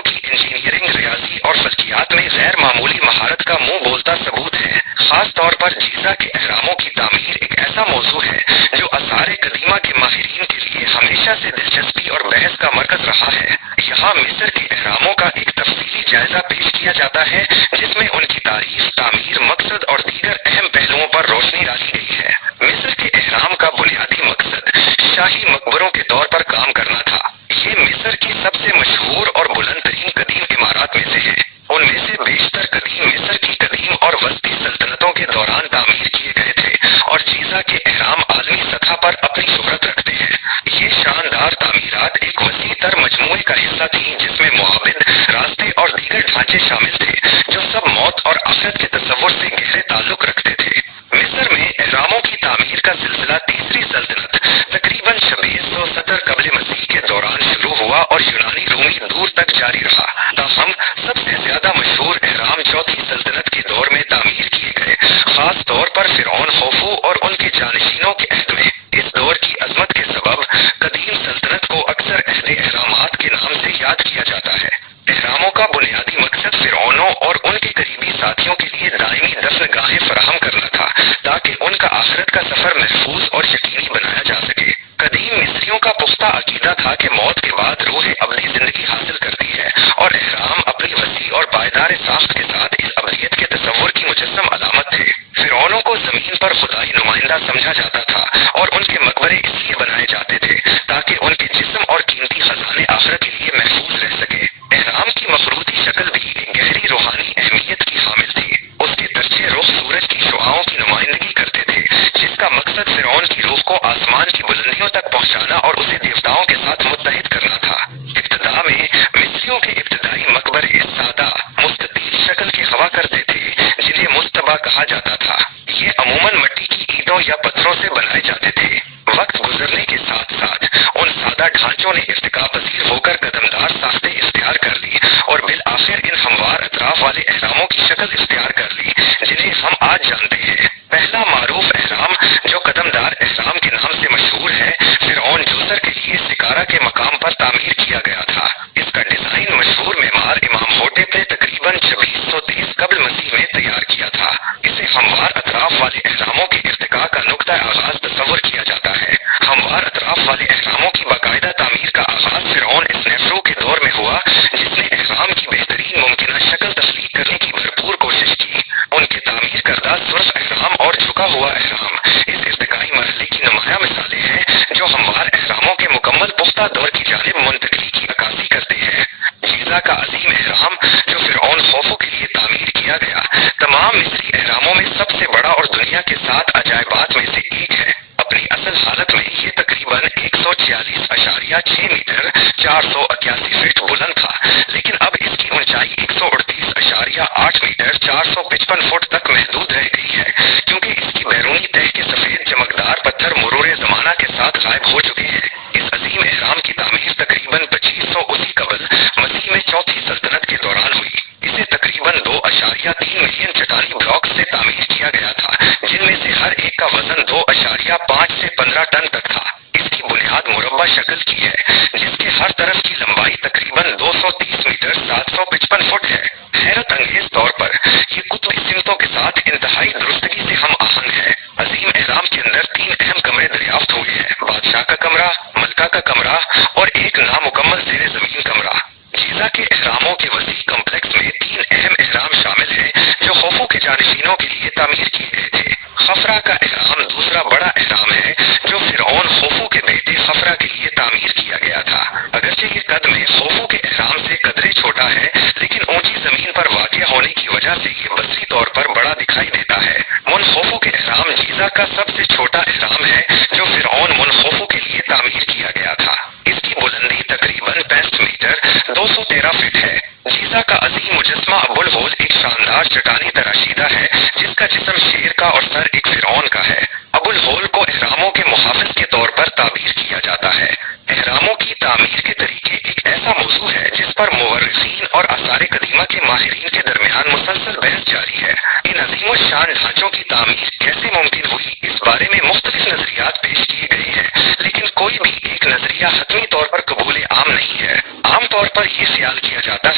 مصریوں کی انجینئرنگ، ریاضی اور فلکیات میں غیر معمولی مہارت کا منہ بولتا ثبوت ہے۔ خاص طور پر جیزہ کے اہراموں کی تعمیر ایک ایسا موضوع ہے جو آثار قدیمہ کے ماہرین کے لیے ہمیشہ سے دلچسپی اور بحث کا مرکز رہا ہے۔ یہاں مصر کے اہراموں کا ایک تفصیلی جائزہ پیش کیا جاتا ہے جس میں ان کی تاریخ، تعمیر، مقصد اور دیگر اہم پہلوؤں پر روشنی ڈالی گئی ہے۔ مصر کے اہرام کا بنیادی مقصد شاہی مقبروں کے طور پر کام کرنا تھا۔ یہ مصر کی سب سے مشہور اور بلند ترین قدیم عمارات میں سے ہے۔ ان میں سے بیشتر قدیم مصر کی قدیم اور وسطی سلطنتوں کے دوران تعمیر کیے گئے تھے اور جیزہ کے اہرام عالمی سطح پر اپنی شہرت رکھتے ہیں۔ یہ شاندار تعمیرات ایک وسیع تر مجموعے کا حصہ تھیں جس میں معابد، راستے اور دیگر ڈھانچے شامل تھے جو سب موت اور آخرت کے تصور سے گہرے تعلق رکھتے تھے۔ مصر میں اہراموں کی تعمیر کا سلسلہ تیسری سلطنت تقریباً 2670 قبل مسیح کے دوران شروع ہوا اور یونانی رومی دور تک جاری رہا۔ تاہم سب سے زیادہ مشہور اہرام چوتھی سلطنت کے دور میں تعمیر کیے گئے، خاص طور پر فرعون خوفو اور ان کے جانشینوں کے عہد میں۔ اس دور کی عظمت کے سبب قدیم سلطنت کو اکثر عہد اہرامات کے نام سے یاد کیا جاتا ہے۔ اہراموں کا بنیادی مقصد فرعونوں اور ان کے قریبی ساتھیوں کے لیے دائمی دفن گاہیں فراہم کرنا تھا تاکہ ان کا آخرت کا سفر محفوظ اور یقینی بنایا جا سکے۔ قدیم مصریوں کا پختہ عقیدہ تھا کہ موت کے بعد روح ابدی زندگی حاصل کرتی ہے، اور اہرام اپنی وسیع اور پائیدار ساخت کے ساتھ اس ابدیت کے تصور کی مجسم علامت تھے۔ فرعونوں کو زمین پر خدائی نمائندہ سمجھا جاتا تھا اور ان کے مقبرے اس لیے بنائے جاتے تھے تاکہ ان کے جسم اور قیمتی خزانے آخرت کے لیے محفوظ رہ سکے۔ اہرام کی مخروطی شکل بھی ایک گہری روحانی اہمیت کی حامل تھی۔ اس کے ترچھے رخ سورج کی شعاعوں کی نمائندگی کرتے تھے جس کا مقصد فرعون کی روح کو آسمان کی بلندیوں تک پہنچانا اور اسے دیوتاؤں کے ساتھ متحد کرنا تھا۔ ابتدا میں مصریوں کے ابتدائی مقبرے سادہ، مستطیل شکل کے ہوا کرتے تھے جنہیں مصطبہ کہا جاتا تھا۔ یہ عموماً مٹی کی اینٹوں یا پتھروں سے بنائے جاتے تھے۔ وقت گزرنے کے ساتھ ساتھ ان سادہ ڈھانچوں نے ارتقا پذیر ہو کر قدمدار ساختیں اختیار کر لی اور بالآخر ان ہموار اطراف والے اہراموں کی شکل اختیار کر لی جنہیں ہم آج جانتے ہیں۔ پہلا معروف اہرام جو قدمدار اہرام کے نام سے مشہور ہے، فرعون جوسر کے لیے سکارا کے مقام پر تعمیر کیا گیا تھا۔ اس کا ڈیزائن مشہور معمار امام ہوٹپ نے تقریباً 2630 قبل مسیح میں تیار کیا تھا۔ اسے ہموار اطراف والے اہراموں کے ارتقاء کا نقطہ آغاز تصور کیا جاتا ہے۔ ہموار اطراف والے اہراموں کی باقاعدہ تعمیر کا آغاز فرعون اسنیفرو کے دور میں ہوا جس نے اہرام کی بہترین ممکنہ شکل تخلیق کرنے کی بھرپور کوشش کی۔ ان کے تعمیر کردہ سرخ اہرام اور جھکا ہوا اہرام اس ارتقائی مرحلے کی نمایاں مثالیں ہیں جو ہموار اہراموں کے مکمل پختہ دور کی جانب منتقلی کی عکاسی کرتے ہیں۔ جیزہ کا عظیم اہرام جو فرعون خوفو کے لیے تعمیر کیا گیا، تمام مصری اہراموں میں سب سے بڑا اور دنیا کے 7 عجائبات میں سے ایک ہے۔ اپنی اصل حالت میں یہ تقریباً 146.6 میٹر 481 فٹ بلند تھا، لیکن اب اس کی اونچائی 138.8 میٹر 455 فٹ تک محدود رہ گئی ہے کیونکہ اس کی بیرونی تہہ کے سفید چمکدار پتھر مرور زمانہ کے ساتھ غائب ہو چکے ہیں۔ اس عظیم اہرام کی تعمیر تقریباً 2580 قبل مسیح میں چوتھی سلطنت کے دوران ہوئی۔ اسے تقریباً 2.3 ملین چٹانی بلاکس سے تعمیر کیا گیا تھا جن میں سے ہر ایک کا وزن 2.5 سے 15 ٹن تک تھا۔ اس کی بنیاد مربع شکل کی ہے جس کے ہر طرف کی لمبائی تقریباً 230 میٹر 755 فٹ ہے۔ حیرت انگیز طور پر یہ قطبی سمتوں کے ساتھ انتہائی درستگی سے ہم آہنگ ہے۔ عظیم اہرام کے اندر 3 اہم کمرے دریافت ہوئے ہیں: بادشاہ کا کمرہ، ملکہ کا کمرہ اور ایک نامکمل زیر زمین کمرہ۔ جیزہ کے اہراموں کے وسیع کمپلیکس میں 3 اہم اہرام شامل ہیں جو خوفو کے جانشینوں کے لیے تعمیر کیے گئے تھے۔ خفرا کا اہرام دوسرا بڑا اہرام ہے جو فرعون خوفو کے بیٹے خفرا کے لیے تعمیر کیا گیا تھا۔ اگرچہ یہ قد میں خوفو کے اہرام سے قدرے چھوٹا ہے، لیکن اونچی زمین پر واقع ہونے کی وجہ سے یہ بصری طور پر بڑا دکھائی دیتا ہے۔ من خوفو کے اہرام جیزہ کا سب سے چھوٹا اہرام ہے جو فرعون من خوفو کے لیے تعمیر کیا گیا تھا۔ اس کی بلندی تقریباً 65 میٹر 213 فٹ ہے۔ جیزہ کا عظیم مجسمہ ابو الہول ایک شاندار چٹانی تراشیدہ ہے جس کا جسم شیر کا اور سر ایک فرعون کا ہے۔ ابو الہول کو اہراموں کے محافظ کے طور پر تعبیر کیا جاتا ہے۔ اہراموں کی تعمیر کے طریقے ایک ایسا موضوع ہے جس پر مورخین اور آثار قدیمہ کے ماہرین کے درمیان مسلسل بحث جاری ہے۔ ان عظیم الشان ڈھانچوں کی تعمیر کیسے ممکن ہوئی، اس بارے میں مختلف نظریات پیش کیے گئے ہیں، لیکن کوئی بھی ایک نظریہ حتمی طور پر قبول عام نہیں ہے۔ عام طور پر یہ خیال کیا جاتا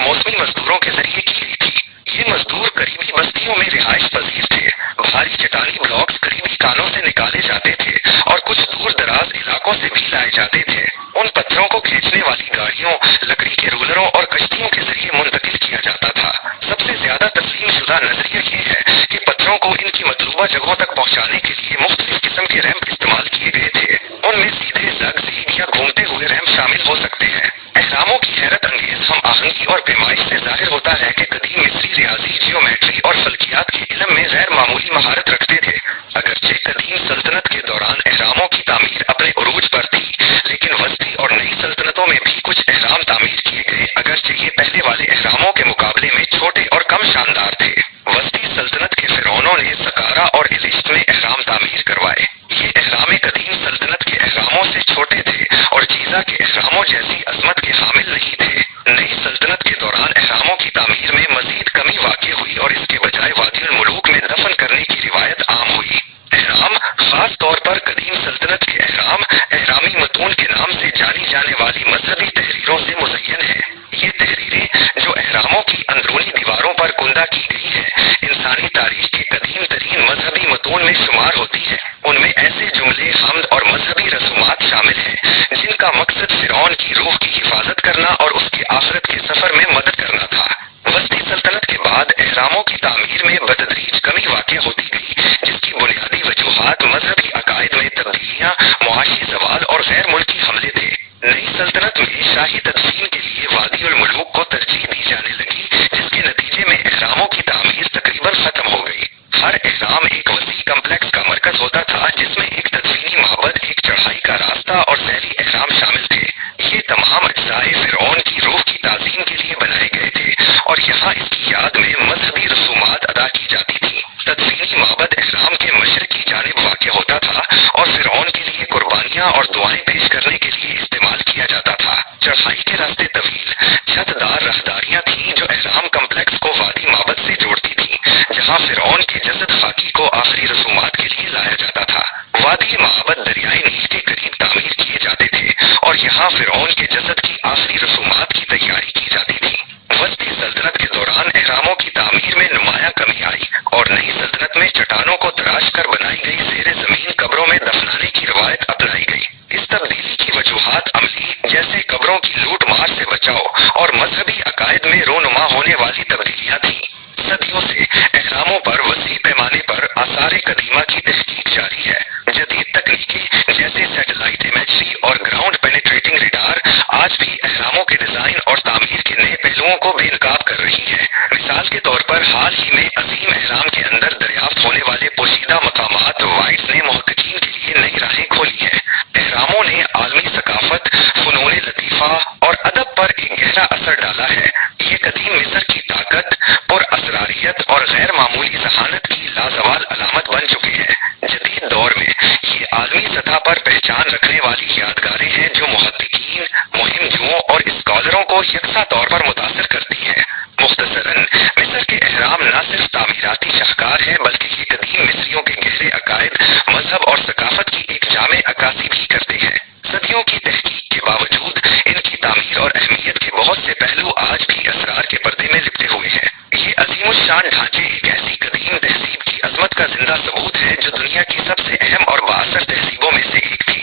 موسمی مزدوروں کے ذریعے کی گئی تھی۔ یہ مزدور قریبی بستیوں میں رہائش پذیر تھے۔ بھاری چٹانی بلاکس قریبی کانوں سے نکالے جاتے تھے اور کچھ دور دراز علاقوں سے بھی لائے جاتے تھے۔ ان پتھروں کو کھینچنے والی گاڑیوں، لکڑی کے رولروں اور کشتیوں کے ذریعے منتقل کیا جاتا تھا۔ سب سے زیادہ تسلیم شدہ نظریہ یہ ہے کہ پتھروں کو ان کی مطلوبہ جگہوں تک پہنچانے کے لیے مختلف قسم کے ریمپ استعمال کیے گئے تھے۔ ان میں سیدھے، زگزیگ یا گھومتے ہوئے ریمپ شامل ہو سکتے ہیں۔ اہراموں کی حیرت انگیز ہم آہنگی اور پیمائش سے ظاہر ہوتا ہے کہ قدیم مصری ریاضی، جیومیٹری اور فلکیات کے علم میں غیر معمولی مہارت رکھتے تھے۔ اگرچہ قدیم سلطنت کے دوران اہراموں کی تعمیر اپنے عروج پر تھی، لیکن وسطی اور نئی سلطنتوں میں بھی کچھ اہرام تعمیر کیے گئے، اگرچہ یہ پہلے والے اہراموں کے مقابلے میں چھوٹے اور کم شاندار تھے۔ وسطی سلطنت کے فرعونوں نے سقارا اور ایلشت میں اہرام تعمیر کروائے۔ یہ اہرام قدیم سلطنت کے اہراموں سے چھوٹے تھے اور گیزا کے اہراموں جیسی عظمت کے حامل نہیں تھے۔ نئی سلطنت کے دوران اہراموں کی تعمیر میں مزید کمی واقع ہوئی اور اس کے بجائے وادی الملوک میں دفن کرنے کی روایت عام ہوئی۔ اہرام، خاص طور پر قدیم سلطنت کے اہرام، اہرامی متون کے نام سے جانی جانے والی مذہبی تحریروں سے مزین ہیں۔ یہ تحریریں، جو اہراموں کی اندرونی دیواروں پر کندہ کی گئی ہیں، انسانی تاریخ کے قدیم ترین مذہبی متون میں شمار ہوتی ہیں۔ ان میں ایسے جملے، حمد اور مذہبی رسومات شامل ہیں جن کا مقصد فرعون کی روح کی حفاظت کرنا اور اس کے آخرت کے سفر میں مدد کرنا تھا۔ وسطی سلطنت کے بعد اہراموں کی تعمیر میں بتدریج کمی واقع ہوتی گئی، جس کی بنیادی وجوہات مذہبی عقائد میں تبدیلیاں، معاشی زوال اور غیر ملکی حملے تھے۔ نئی سلطنت میں شاہی تدفین کے لیے وادی الملوک کو ترجیح دی جانے لگی، جس کے نتیجے میں اہراموں کی تعمیر تقریباً ختم ہو گئی۔ ہر اہرام ایک وسیع کمپلیکس کا مرکز ہوتا تھا، جس میں ایک تدفینی معبد، ایک چڑھائی کا راستہ اور ذیلی اہرام شامل تھے۔ یہ تمام اجزاء فرعون کی روح کی تعظیم کے لیے بنائے گئے تھے اور یہاں اس کی یاد میں مذہبی رسومات ادا کی جاتی تھیں۔ تدفینی معبد اہرام کے مشرقی جانب واقع ہوتا تھا اور فرعون کے لیے قربانیاں اور دعائیں پیش کرنے کے لیے استعمال کیا جاتا تھا۔ چڑھائی کے راستے طویل، چھت دار راہداریاں تھیں جو اہرام کمپلیکس کو وادی معبد سے جوڑتی تھیں، جہاں فرعون کے جسد خاکی کو آخری رسومات کے لیے لایا جاتا تھا۔ وادی معبد دریائے نیل کے قریب تعمیر کیے جاتے تھے اور یہاں فرعون کے جسد کی آخری رسومات کی تیاری کی جاتی تھی۔ وسطی سلطنت کے دوران اہراموں کی تعمیر میں نمایاں کمی آئی اور نئی سلطنت میں چٹانوں کو تراش کر بنائی گئی زیر زمین قبروں میں دفنانے کی روایت اپنائی گئی۔ اس تبدیلی کی وجوہات عملی، جیسے قبروں کی لوٹ مار سے بچاؤ اور مذہبی عقائد میں رونما ہونے والی تبدیلیاں تھیں۔ صدیوں سے اہراموں پر وسیع پیمانے پر آثار قدیمہ کی تحقیق جاری ہے۔ جدید تکنیکیں جیسے سیٹلائٹ امیجری اور گراؤنڈ پینیٹریٹنگ ریڈار آج بھی اہراموں کے ڈیزائن اور تعمیر کے نئے پہلوؤں کو بے نقاب کر رہی ہے۔ مثال کے طور پر حال ہی میں عظیم اہرام کے اندر دریافت ہونے والے پوشیدہ مقامات وائٹس نے محققین کے لیے نئی راہیں کھولی ہیں۔ اہراموں نے عالمی ثقافت، فنون لطیفہ اور ادب پر ایک گہرا اثر ڈالا ہے۔ یہ قدیم مصر کی طاقت، پر اسراریت اور غیر معمولی ذہانت کی لازوال علامت بن چکے ہیں۔ جدید دور میں یہ عالمی سطح پر پہچان رکھنے والی یادگاریں ہیں جو محققین، مہم جوؤں اور اسکالروں کو یکساں طور پر متاثر کرتی ہیں۔ مختصراً، مصر کے اہرام نہ صرف تعمیراتی شاہکار ہیں بلکہ یہ قدیم مصریوں کے گہرے عقائد، مذہب اور ثقافت کی ایک جامع عکاسی بھی کرتے ہیں۔ صدیوں کی تحقیق کے باوجود ان کی تعمیر اور اہمیت کے بہت سے پہلو آج بھی اسرار کے پردے میں لپٹے ہوئے ہیں۔ یہ عظیم الشان ڈھانچے ایک ایسی قدیم تہذیب کی عظمت کا زندہ ثبوت ہے جو دنیا کی سب سے اہم اور بااثر تہذیبوں میں سے ایک تھی۔